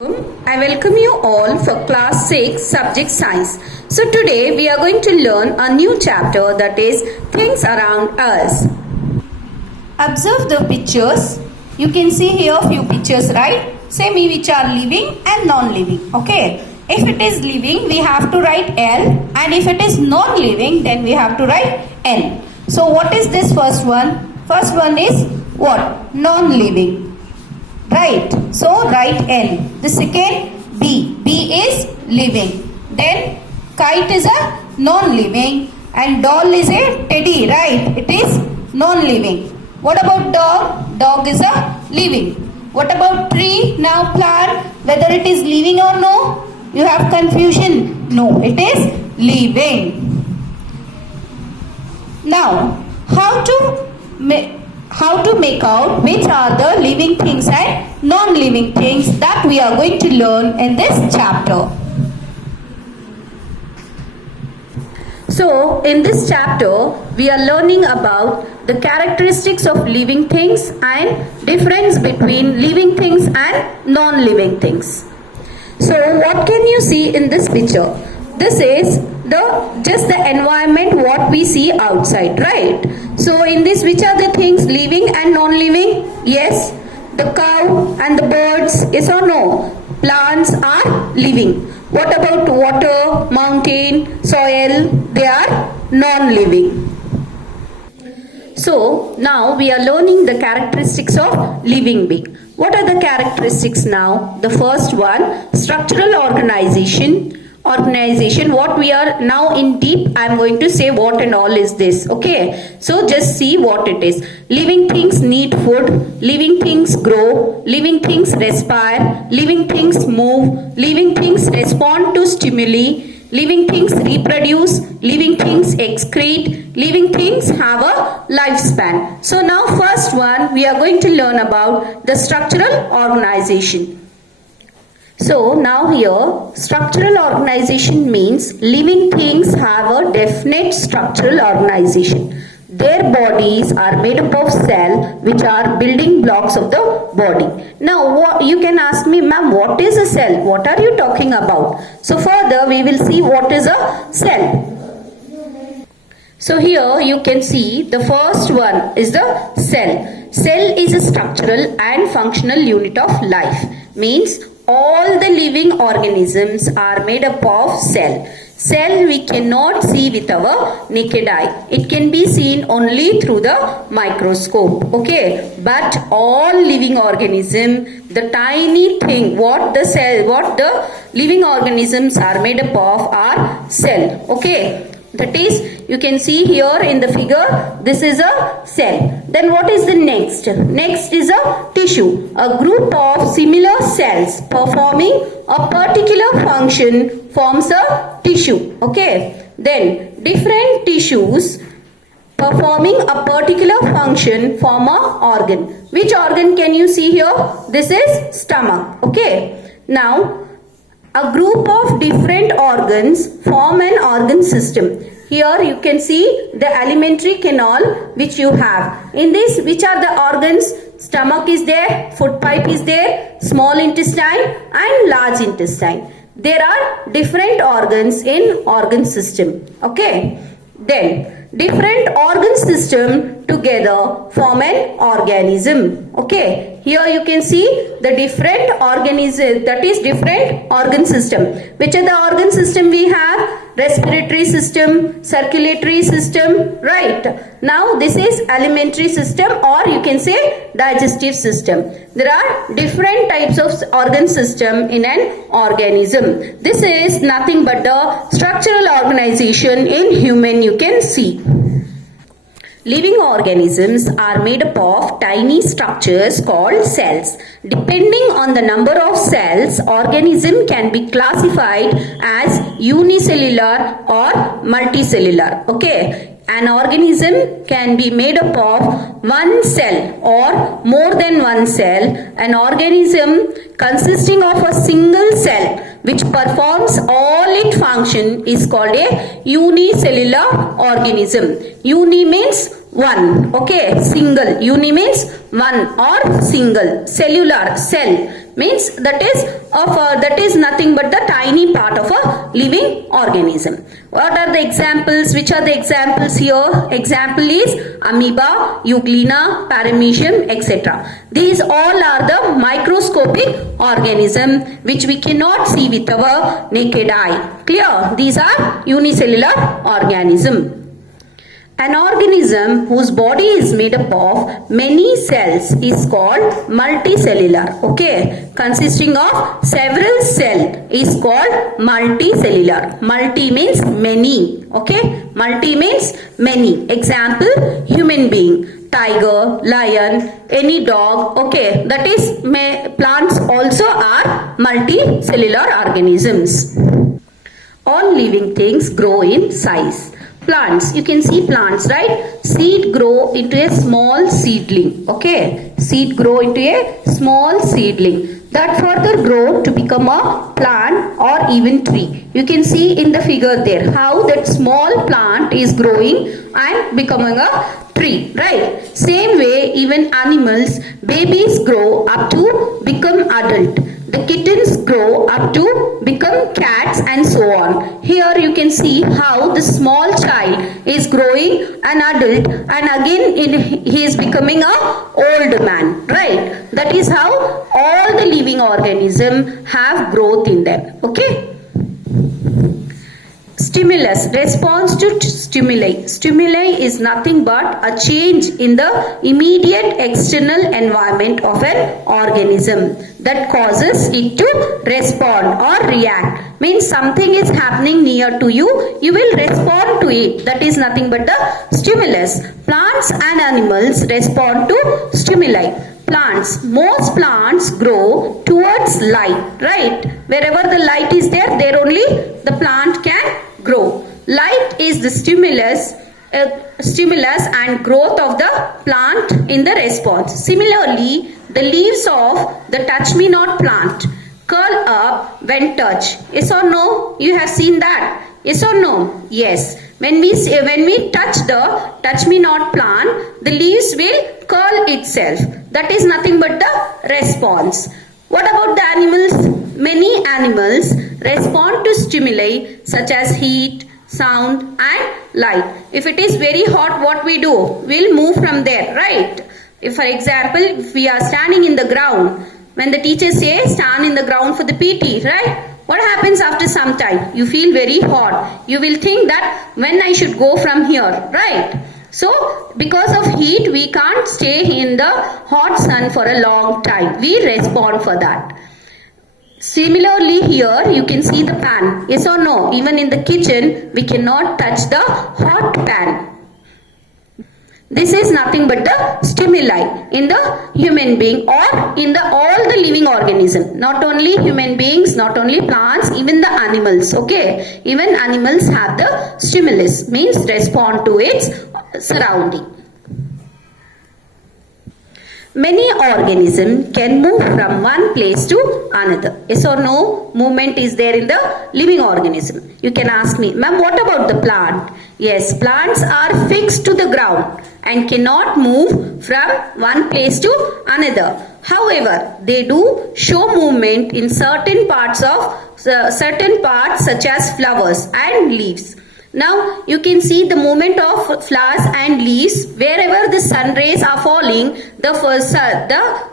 I welcome you all for class 6 subject science. So today we are going to learn a new chapter, that is things around us. Observe the pictures. You can see here few pictures, right? Semi which are living and non-living. Okay. If it is living we have to write L, and if it is non-living then we have to write N. So what is this first one? First one is what? Non-living. Right, so write N. The second B. B is living. Then kite is a non-living and doll is a teddy, right? It is non-living. What about dog? Dog is a living. What about tree? Now plant, whether it is living or no? You have confusion. No, it is living. Now, how to make out which are the living things and non-living things, that we are going to learn in this chapter. So in this chapter we are learning about the characteristics of living things and difference between living things and non-living things. So what can you see in this picture? This is just the environment what we see outside, right? So in this, which are the things living and non-living? Yes, the cow and the birds, yes or no? Plants are living. What about water, mountain, soil? They are non-living. So now we are learning the characteristics of living being. What are the characteristics now? The first one, structural organization. What we are now in deep, I am going to say what and all is this. Okay, so just see what it is. Living things need food, living things grow, living things respire, living things move, living things respond to stimuli, living things reproduce, living things excrete, living things have a lifespan. So now first one we are going to learn about the structural organization. So now here, structural organization means living things have a definite structural organization. Their bodies are made up of cells which are building blocks of the body. Now you can ask me, ma'am, what is a cell? What are you talking about? So further we will see what is a cell. So here you can see the first one is the cell. Cell is a structural and functional unit of life. Means all the living organisms are made up of cell. Cell we cannot see with our naked eye. It can be seen only through the microscope. Okay, but all living organism, the tiny thing, what the living organisms are made up of are cell. Okay. That is, you can see here in the figure, this is a cell. Then what is the next? Next is a tissue. A group of similar cells performing a particular function forms a tissue. Okay. Then different tissues performing a particular function form a organ. Which organ can you see here? This is stomach. Okay. Now, a group of different organs form an organ system. Here you can see the alimentary canal which you have. In this, which are the organs? Stomach is there, food pipe is there, small intestine and large intestine. There are different organs in organ system. Okay. Then different organ system together form an organism. Okay. Here you can see the different organism, that is different organ system. Which are the organ system we have? Respiratory system, circulatory system, right? Now this is alimentary system, or you can say digestive system. There are different types of organ system in an organism. This is nothing but the structural organization in human you can see. Living organisms are made up of tiny structures called cells. Depending on the number of cells, organism can be classified as unicellular or multicellular. Okay. An organism can be made up of one cell or more than one cell. An organism consisting of a single cell which performs all its function is called a unicellular organism. Uni means one. Okay, single. Uni means one or single. Cellular, cell means that is nothing but the tiny part of a living organism. What are the examples? Which are the examples here? Example is amoeba, euglena, paramecium, etc. These all are the microscopic organism which we cannot see with our naked eye. Clear? These are unicellular organism. An organism whose body is made up of many cells is called multicellular. Okay, consisting of several cells is called multicellular. Multi means many. Okay, multi means many. Example, human being, tiger, lion, any dog. Okay, that is plants also are multicellular organisms. All living things grow in size. Plants, you can see plants, right? Seed grow into a small seedling. Okay, seed grow into a small seedling that further grow to become a plant or even tree. You can see in the figure there how that small plant is growing and becoming a tree, right? Same way, even animals, babies grow up to become adult. The kittens grow up to become cats and so on. Here you can see how the small child is growing an adult and again he is becoming a old man, right? That is how all the living organisms have growth in them. Okay. Stimulus, response to stimuli. Stimuli is nothing but a change in the immediate external environment of an organism that causes it to respond or react. Means something is happening near to you, you will respond to it. That is nothing but the stimulus. Plants and animals respond to stimuli. Plants, most plants grow towards light, right? Wherever the light is there only the plant can grow. Light is the stimulus and growth of the plant in the response. Similarly, the leaves of the touch-me-not plant curl up when touched. Yes or no? You have seen that? Yes or no? Yes. When we touch the touch-me-not plant, the leaves will curl itself. That is nothing but the response. What about the animals? Many animals respond to stimuli such as heat, sound and light. If it is very hot, what we do? We'll move from there, right? If for example, if we are standing in the ground, when the teacher says stand in the ground for the PT, right? What happens after some time? You feel very hot. You will think that when I should go from here, right? So, because of heat, we can't stay in the hot sun for a long time. We respond for that. Similarly, here you can see the pan. Yes or no? Even in the kitchen, we cannot touch the hot pan. This is nothing but the stimuli in the human being or in the all the living organism. Not only human beings, not only plants, even the animals. Okay, even animals have the stimulus, means respond to its surrounding. Many organisms can move from one place to another. Yes or no? Movement is there in the living organism. You can ask me, ma'am, what about the plant? Yes, plants are fixed to the ground and cannot move from one place to another. However, they do show movement in certain parts such as flowers and leaves. Now you can see the movement of flowers and leaves. Wherever the sun rays are falling, the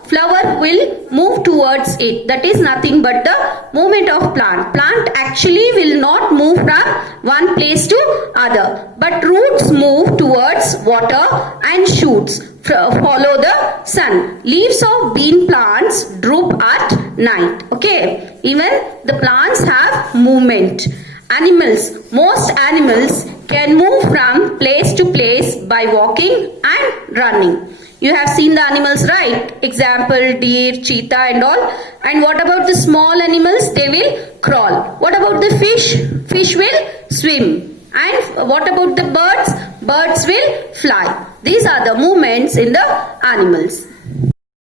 flower will move towards it. That is nothing but the movement of plant. Plant actually will not move from one place to other, but roots move towards water and shoots follow the sun. Leaves of bean plants droop at night. Okay, even the plants have movement. Animals, most animals can move from place to place by walking and running. You have seen the animals, right? Example, deer, cheetah and all. And what about the small animals? They will crawl. What about the fish? Fish will swim. And what about the birds? Birds will fly. These are the movements in the animals.